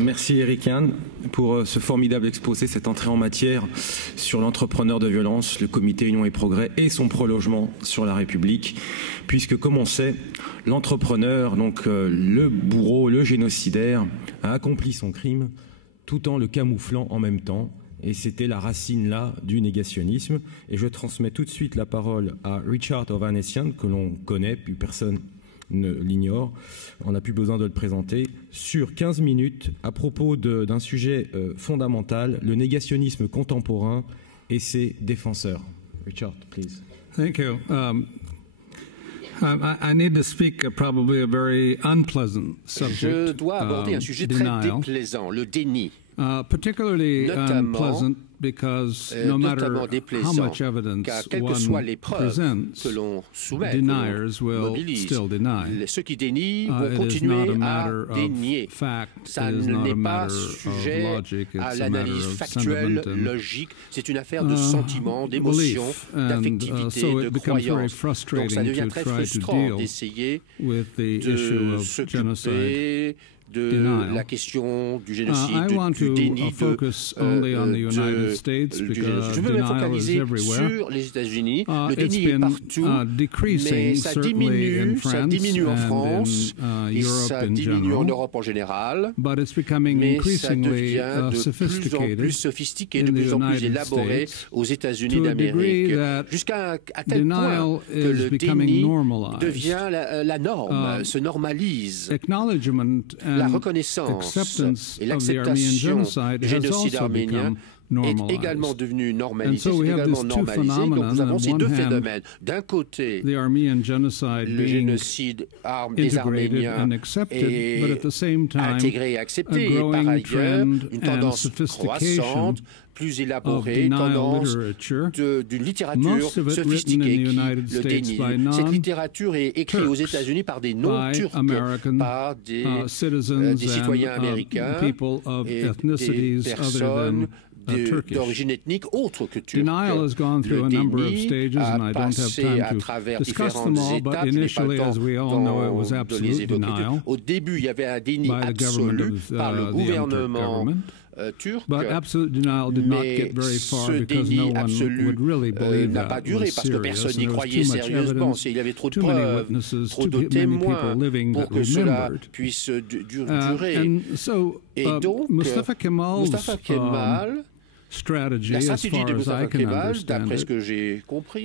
Merci Eric Hahn pour ce formidable exposé, cette entrée en matière sur l'entrepreneur de violence, le comité Union et Progrès et son prolongement sur la République, puisque comme on sait, l'entrepreneur, donc le bourreau, le génocidaire, a accompli son crime tout en le camouflant en même temps. Et c'était la racine là du négationnisme. Et je transmets tout de suite la parole à Richard Hovhanessian, que l'on connaît, plus personne ne l'ignore. On n'a plus besoin de le présenter. Sur 15 minutes, à propos d'un sujet fondamental, le négationnisme contemporain et ses défenseurs. Richard, please. Thank you. I need to speak probably a very unpleasant subject. Je dois aborder un sujet très déplaisant, le déni. Particularly unpleasant because no matter how much evidence one presents, deniers will still deny. Ceux qui dénient vont continuer à dénier. Ça n'est pas sujet à l'analyse factuelle, logique. C'est une affaire de sentiments, d'émotions, d'affectivité, de croyances. Donc ça devient très frustrant d'essayer de s'occuper de la question du génocide, du déni je veux me focaliser sur les États-Unis. Le déni est partout, mais ça diminue en France et ça diminue en Europe en général, mais ça devient de plus en plus sophistiqué, de plus en plus élaboré aux États-Unis d'Amérique, jusqu'à tel point que le déni devient la norme, se normalise. La reconnaissance et l'acceptation du génocide arménien est également devenu normalisé. Donc nous avons ces deux phénomènes. D'un côté, le génocide des Arméniens est intégré et accepté, et par ailleurs, une tendance croissante, plus élaborée, tendance d'une littérature sophistiquée qui le dénie. Cette littérature est écrite aux États-Unis par des non-turcs, par des citoyens américains et des personnes d'origine ethnique autre que turque. Le déni a passé à travers différentes étapes, je n'ai pas le temps de les évoquer. Au début, il y avait un déni absolu par le gouvernement turc, mais ce déni absolu n'a pas duré parce que personne n'y croyait sérieusement. Il y avait trop de preuves, trop de témoins pour que cela puisse durer. Et donc, Mustafa Kemal, la stratégie de Mustafa Kemal, d'après ce que j'ai compris,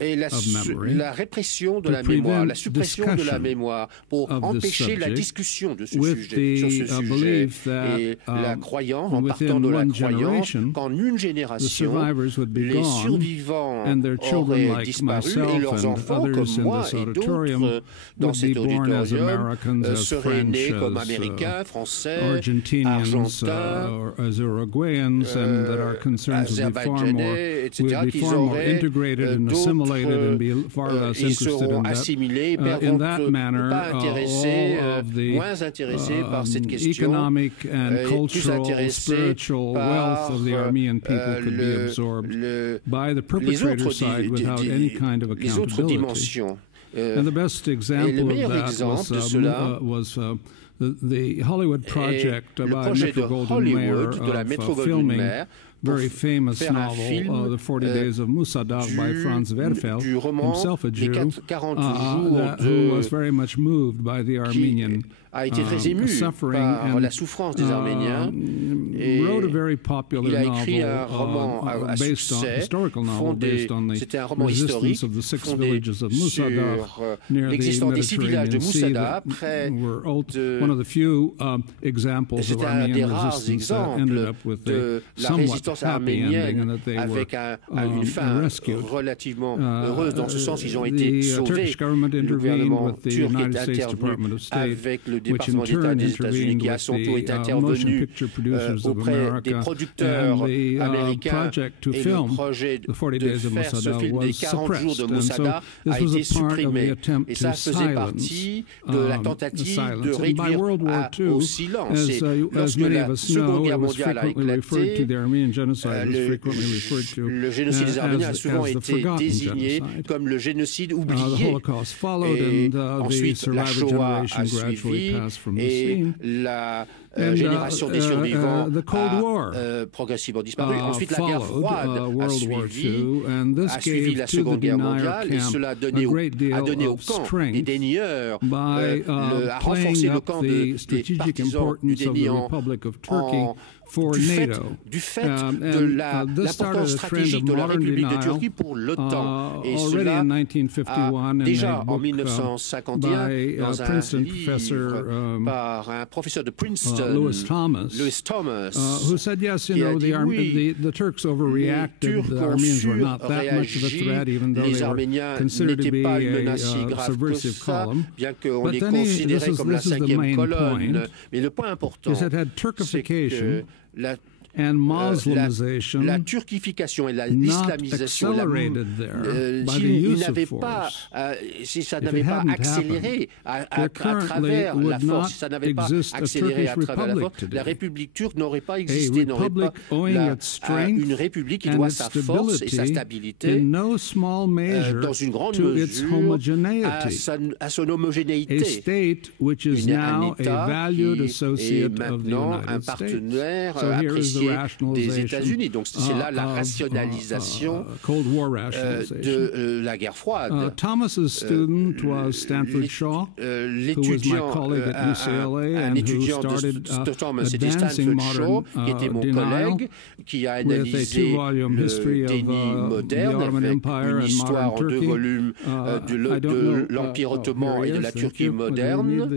est la répression de la mémoire, la suppression de la mémoire pour empêcher la discussion de ce sujet, sur ce sujet. Et la croyance, en partant de la croyance qu'en une génération, les survivants auraient disparu et leurs enfants, comme moi et d'autres dans cet auditorium, seraient nés comme Américains, Français, Argentins, that our concerns would be far more integrated and assimilated and be far less interested in that manner. All of the economic and cultural, spiritual wealth of the Armenian people could be absorbed by the perpetrator side without any kind of accountability. And the best example of that was the Hollywood project by Metro-Goldwyn-Mayer of filming very famous novel, The 40 Days of Musadov by Franz Werfel, himself a Jew, who was very much moved by the Armenian a été très ému par la souffrance des Arméniens et il a écrit un roman à succès fondé, c'était un roman historique fondé sur l'existence des 6 villages de Moussada près de... C'était un des rares exemples de la résistance arménienne avec une fin relativement heureuse. Dans ce sens, ils ont été sauvés. Le gouvernement turc est intervenu avec le département d'État des États-Unis qui à son tour est intervenu auprès des producteurs américains et le projet de faire ce film des 40 jours de Moussada a été supprimé. Et ça faisait partie de la tentative de réduire au silence. Et lorsque la Seconde Guerre mondiale a éclaté, le génocide des Arméniens a souvent été désigné comme le génocide oublié. Et ensuite, la Shoah a suivi et la génération des survivants a progressivement disparu. Ensuite, la guerre froide a suivi la Seconde Guerre mondiale et cela a donné au camp des dénieurs, a renforcé le camp des partisans du déniant du fait de l'importance stratégique de la République de Turquie pour l'OTAN. Et cela a déjà en 1951, dans un livre par un professeur de Princeton, Lewis Thomas, who said, yes, you know, the Turks overreacted. The Armenians were not that much of a threat, even though they were considered to be a subversive column. But then this is the main point, is it had Turkification and Muslimization, la turquification et l'islamisation, si ça n'avait pas accéléré à travers la force, si ça n'avait pas accéléré à travers la force, la République turque n'aurait pas existé, n'aurait pas une république qui doit sa force et sa stabilité dans une grande mesure à son homogénéité. Un État qui est maintenant un partenaire apprécié des États-Unis. Donc c'est là la rationalisation de la guerre froide. Thomas's student was Stanford Shaw, who was my colleague at UCLA and who started advancing modern denial qui a analysé le déni moderne, une histoire en 2 volumes de l'Empire ottoman et de la Turquie moderne.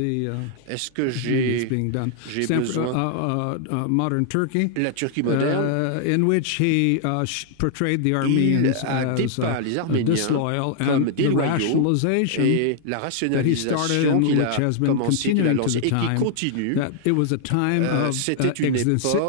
Est-ce que j'ai besoin modern Turkey, la Turquie moderne, in which he portrayed the Armenians as disloyal, and the rationalization that he started and which has been continuing to the time, that it was a time of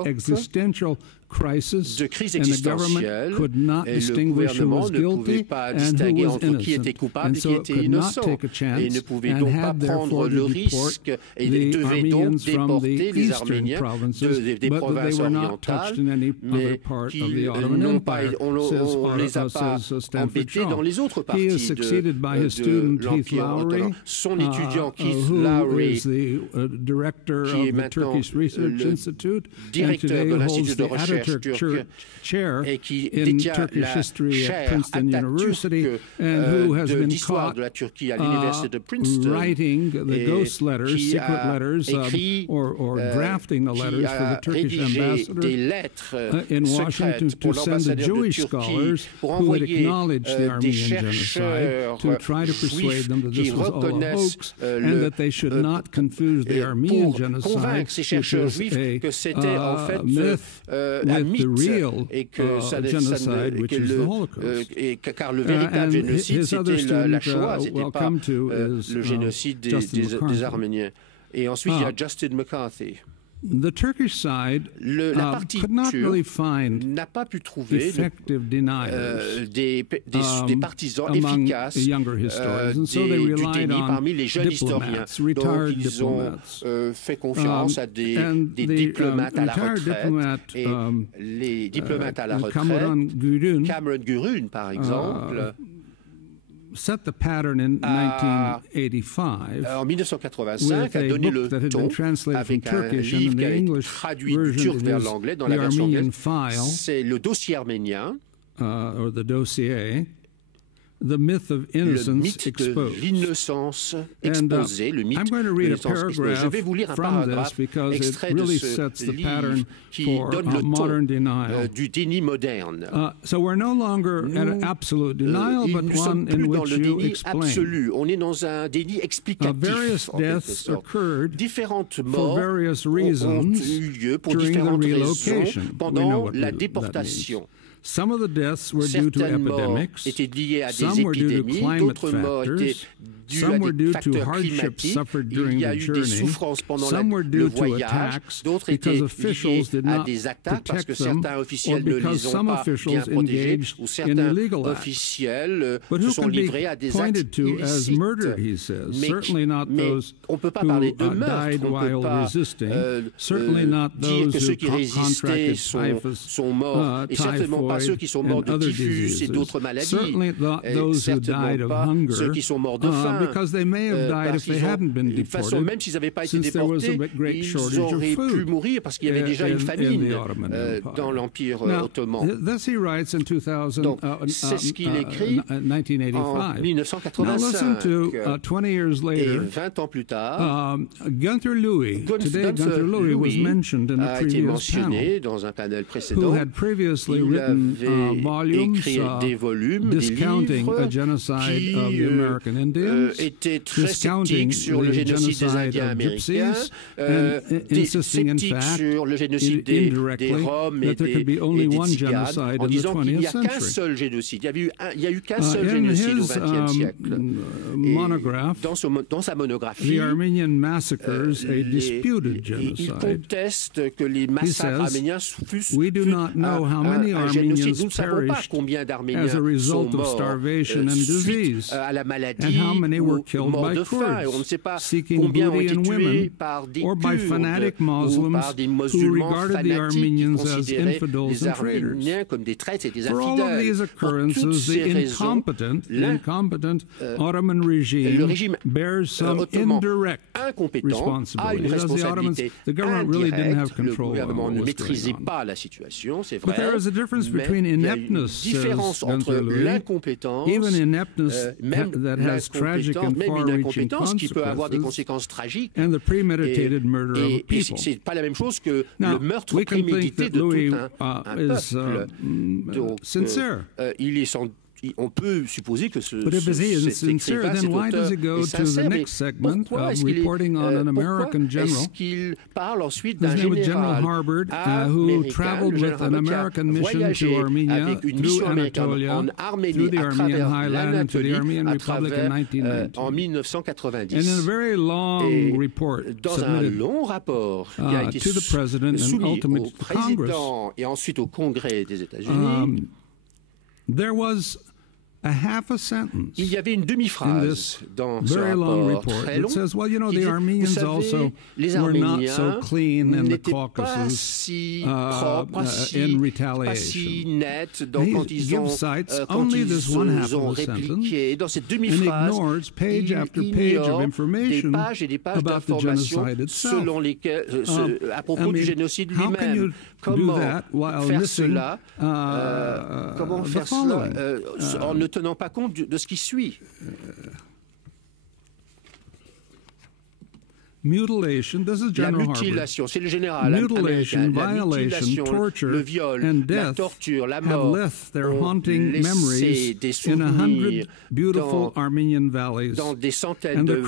existential crisis, and the government could not distinguish who was guilty and who was innocent, and so it could not take a chance, and had therefore to deport the Armenians from the eastern provinces, but they were not touched in any other part of the Ottoman Empire, says Stanford Shaw. He is succeeded by his student Keith Lowry, who is the director of the Turkish Research Institute, and today holds the Ataturk chair in Turkish history at Princeton University, and who has been caught writing the ghost letters, secret letters, or drafting the letters for the Turkish ambassador in Washington to send the Jewish scholars who would acknowledge the Armenian genocide, to try to persuade them that this was all a hoax, and that they should not confuse the Armenian genocide, which is a myth, with the real genocide, which is the Holocaust. And his other student, we'll come to, is le génocide des Arméniens. Et ensuite, il y a Justin McCarthy. The Turkish side could not really find effective deniers des partisans among efficaces younger historians, and so they relied on diplomats, retired diplomats. Fait confiance à des diplomates à la retraite. Et les diplomates à la retraite, Cameron Gurun, par exemple, set the pattern in 1985 en 1985 a donné le ton avec un livre qui a été traduit du turc vers l'anglais dans la version anglaise. C'est le dossier arménien, or the dossier, The myth of innocence exposed. L'innocence exposée, le mythe de l'innocence exposée. Je vais vous lire un paragraphe extrait de ce livre qui donne le ton du déni moderne. So we're no longer at absolute denial, but one in which you explain. Absolu. On est dans un déni explicatif. Various deaths occurred différentes morts for various reasons ont eu lieu pour différentes raisons pendant la déportation. Certaines morts étaient liées à des épidémies, d'autres morts étaient dues à des facteurs climatiques. Il y a eu des souffrances pendant le voyage, d'autres étaient liées à des attaques parce que certains officiels ne les ont pas bien protégés ou certains officiels se sont livrés à des actes illicites. Mais on ne peut pas parler de meurtre, on ne peut pas dire que ceux qui résistaient sont morts, et certainement pas ceux qui sont morts de typhus et d'autres maladies, et certainement pas ceux qui sont morts de faim. De toute façon, même s'ils n'avaient pas été déportés, ils auraient pu mourir parce qu'il y avait déjà une famine dans l'Empire ottoman. Donc, c'est ce qu'il écrit en 1985. Et 20 ans plus tard, Gunther Louis a été mentionné dans un panel précédent. Il avait écrit des volumes, des livres qui étaient très sceptiques sur le génocide des Indiens américains, sceptiques sur le génocide des Roms et des Tziganes, en disant qu'il n'y a qu'un seul génocide. Il n'y a eu qu'un seul génocide au XXe siècle. Dans sa monographie, il conteste que les massacres arméniens fussent un génocide. Nous ne savons pas combien d'Arméniens sont morts suite à la maladie ou morts de faim. On ne sait pas combien ont été tués par des Kurdes ou par des musulmans fanatiques qui considéraient les Arméniens comme des traîtres et des infidèles. Pour toutes ces raisons, le régime ottoman incompétent a une responsabilité indirecte. Le gouvernement ne maîtrisait pas la situation, c'est vrai, mais il y a une différence entre l'incompétence, même une incompétence qui peut avoir des conséquences tragiques, et c'est pas la même chose que le meurtre prémédité de tout un peuple. Donc, on peut supposer que cet écrivain, cet auteur est sincère, mais pourquoi est-ce qu'il parle ensuite d'un général américain qui a voyagé avec une mission américaine en Arménie à travers l'Anatolie en 1990. Et dans un long rapport qui a été soumis au président et ensuite au Congrès des États-Unis, il y avait une demi-phrase dans ce rapport très long qui dit, vous savez, les Arméniens n'étaient pas si propres, pas si nets quand ils ont répliqué. Dans cette demi-phrase, il ignore des pages et des pages d'informations selon lesquelles, à propos du génocide lui-même. Comment faire cela en ne tenant pas compte de ce qui suit? La mutilation, c'est le général américain. La mutilation, le viol, la torture, la mort ont laissé des souvenirs dans des centaines de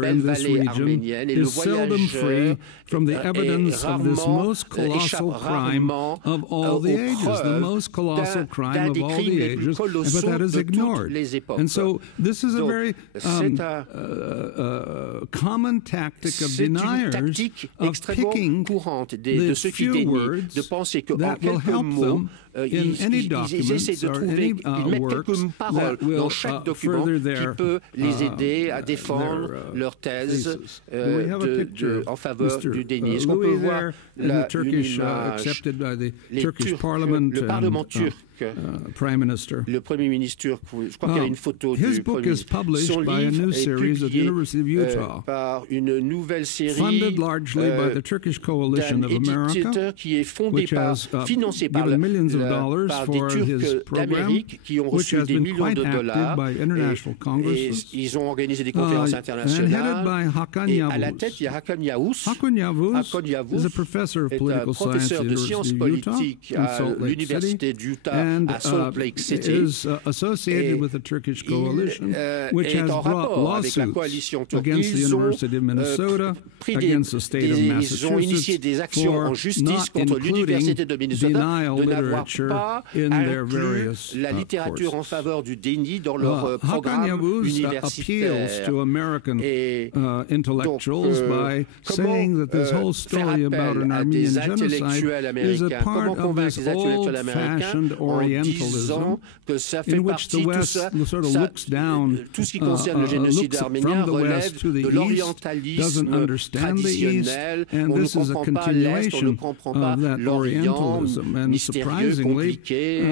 belles vallées arméniennes, et le voyageur échappe rarement aux preuves d'un des crimes les plus colossaux de toutes les époques. Donc, c'est une tactique extrêmement courante de ceux qui dénient, de penser qu'en quelques mots, ils essaient de trouver, ils mettent quelques paroles dans chaque document qui peut les aider à défendre leur thèse en faveur du déni. Est-ce qu'on peut voir une image, le Parlement turc, le Premier ministre turc, je crois qu'il y a une photo du Premier ministre. Son livre est publié par une nouvelle série d'un éditeur qui est financé par des Turcs d'Amérique qui ont reçu des millions de dollars. Et ils ont organisé des conférences internationales. Et à la tête, il y a Haakon Yavuz. Haakon Yavuz est un professeur de sciences politiques à l'Université d'Utah à Salt Lake City. Et il est en rapport avec la coalition turque. Ils ont initié des actions en justice contre l'Université de Minnesota de n'avoir pas inclus la littérature en faveur du déni dans leur programme universitaire. Et donc, comment faire appel à des intellectuels américains, comment convaincre les intellectuels américains en disant que ça fait partie, tout ce qui concerne le génocide arménien relève de l'orientalisme traditionnel. On ne comprend pas l'Est, on ne comprend pas l'Orient, mystérieux, compliqué.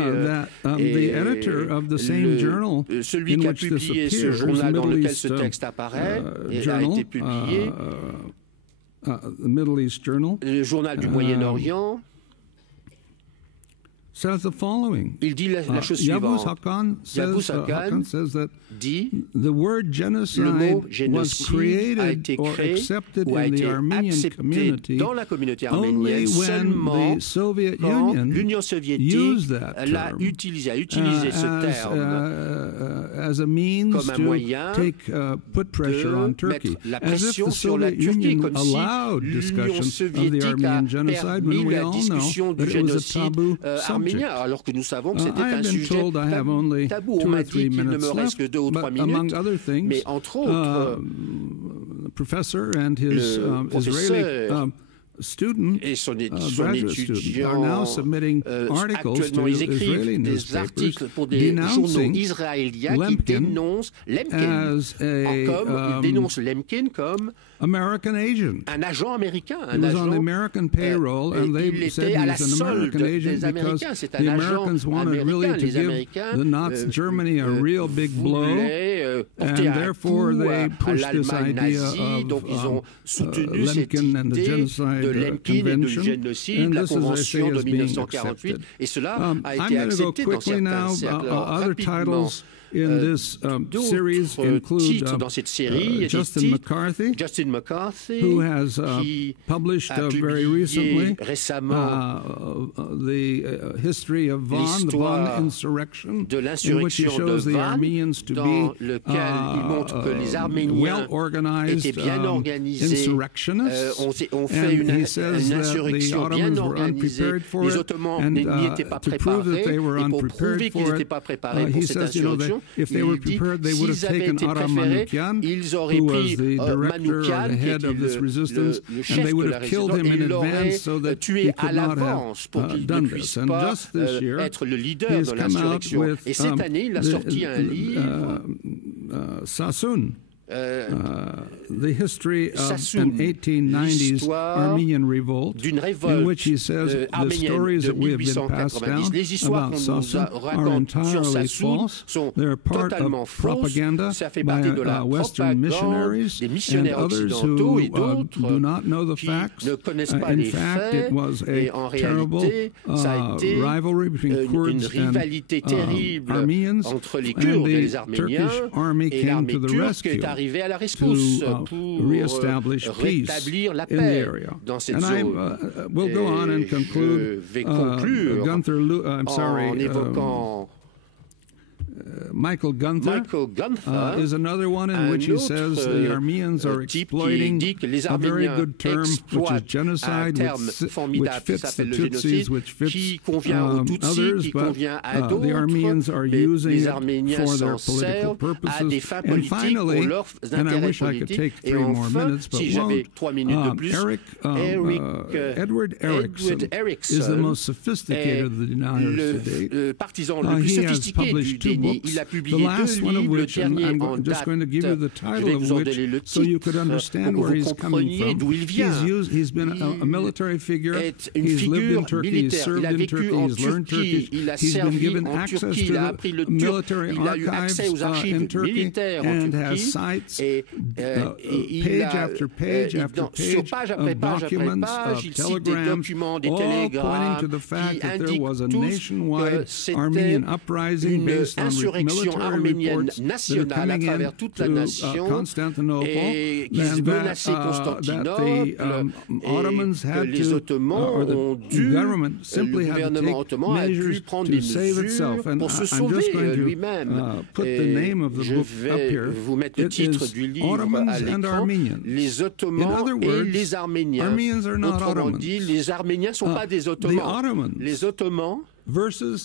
Celui qui a publié ce journal dans lequel ce texte apparaît et a été publié, le journal du Moyen-Orient, il dit la chose suivante. Yavuz Haqqan dit le mot génocide a été créé ou a été accepté dans la communauté arménienne seulement quand l'Union soviétique a utilisé ce terme comme un moyen de mettre la pression sur la Turquie, comme si l'Union soviétique a permis la discussion du génocide arménien, alors que nous savons que c'était un sujet tabou. On m'a dit qu'il ne me reste que 2 ou 3 minutes, mais entre autres, le professeur et son étudiant actuellement ils écrivent des articles pour des journaux israéliens qui dénoncent Lemkin comme un agent américain, il était à la solde des Américains, c'est un agent américain. Les Américains voulaient porter un coup à l'Allemagne nazie, donc ils ont soutenu cette idée de Lemkin et du génocide, la Convention de 1948, et cela a été accepté dans certains cercles. Rapidement, d'autres titres dans cette série, Justin McCarthy, qui a publié récemment l'histoire de l'insurrection de Van, dans lequel il montre que les Arméniens étaient bien organisés, ont fait une insurrection bien organisée, les Ottomans n'y étaient pas préparés, et pour prouver qu'ils n'étaient pas préparés pour cette insurrection, il dit s'ils avaient été préférés, ils auraient pris Manoukian, qui était le chef de la résistance, et ils l'auraient tué à l'avance pour qu'il ne puisse pas être le leader de l'insurrection. Et cette année, il a sorti un livre, Sassoon. The history of an 1890s Armenian revolt, in which he says the stories that we have been passed down about Sassoon are entirely false. They're part of propaganda by Western missionaries and others who do not know the facts. In fact, it was a terrible rivalry between Kurds and Armenians, and the Turkish army came to the rescue arrivé à la rescousse pour rétablir la paix dans cette zone. Je vais conclure en évoquant Michael Gunther is another one in which he says the Armenians are exploiting a very good term, which is genocide, which fits the Tutsis, which fits others, but the Armenians are using it for their political purposes. And finally, and I wish I could take 3 more minutes, but won't, Edward Erickson is the most sophisticated of the deniers to date. He has published 2 books. Il a publié 2 livres, le dernier en date. Je vais vous en donner le titre pour que vous compreniez d'où il vient. Il est une figure militaire. Il a vécu en Turquie, il a servi en Turquie, il a appris le turc, il a eu accès aux archives militaires en Turquie. Et il a, sur page après page après page, il cite des documents, des télégrammes qui indiquent tous que c'était une insurrection arménienne nationale à travers toute la nation et qui menaçait Constantinople et que les Ottomans ont dû, le gouvernement ottoman a dû prendre des mesures pour se sauver lui-même. Je vais vous mettre le titre du livre à l'écran, Les Ottomans et les Arméniens. Autrement dit, les Arméniens ne sont pas des Ottomans. Les Ottomans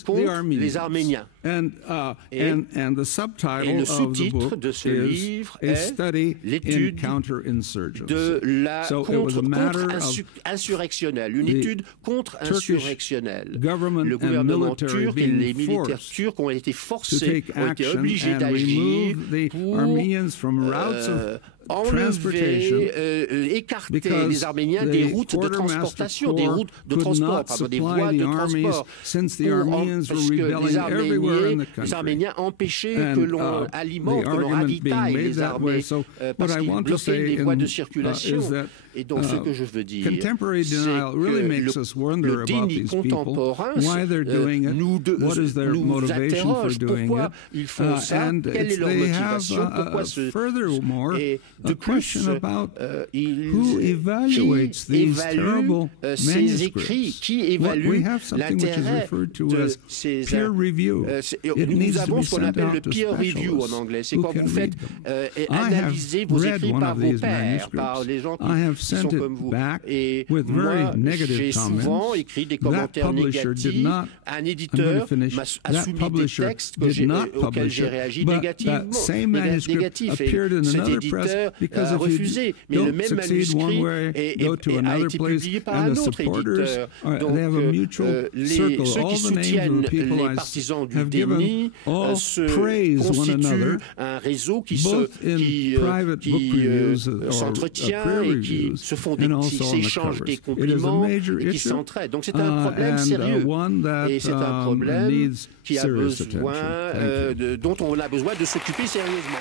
contre les Arméniens. Et le sous-titre de ce livre est l'étude de la contre-insurrectionnelle, une étude contre-insurrectionnelle. Le gouvernement turc et les militaires turcs ont été forcés, ont été obligés d'agir pour écarter les Arméniens des routes de transportation, des voies de transport. Parce que les Arméniens empêchaient que l'on alimente, que l'on ravitaille les armées, parce qu'ils bloquaient les voies de circulation. Et donc, ce que je veux dire, c'est que le déni contemporain nous interroge pourquoi ils font ça, quelle est leur motivation, pourquoi et de plus, qui évalue ces écrits, qui évalue l'intérêt de ces... Nous avons ce qu'on appelle le peer review en anglais. C'est quand vous faites analyser vos écrits par vos pairs, par les gens qui sont comme vous. Et moi, j'ai souvent écrit des commentaires négatifs. Un éditeur a soumis des textes auxquels j'ai réagi négativement. Et cet éditeur a refusé. Mais le même manuscrit a été publié par un autre éditeur. Donc, ceux qui soutiennent les partisans du déni constituent un réseau qui s'entretient et qui se font qui s'échangent des compliments et qui s'entraident. Donc c'est un problème sérieux et c'est un problème qui a besoin, dont on a besoin de s'occuper sérieusement.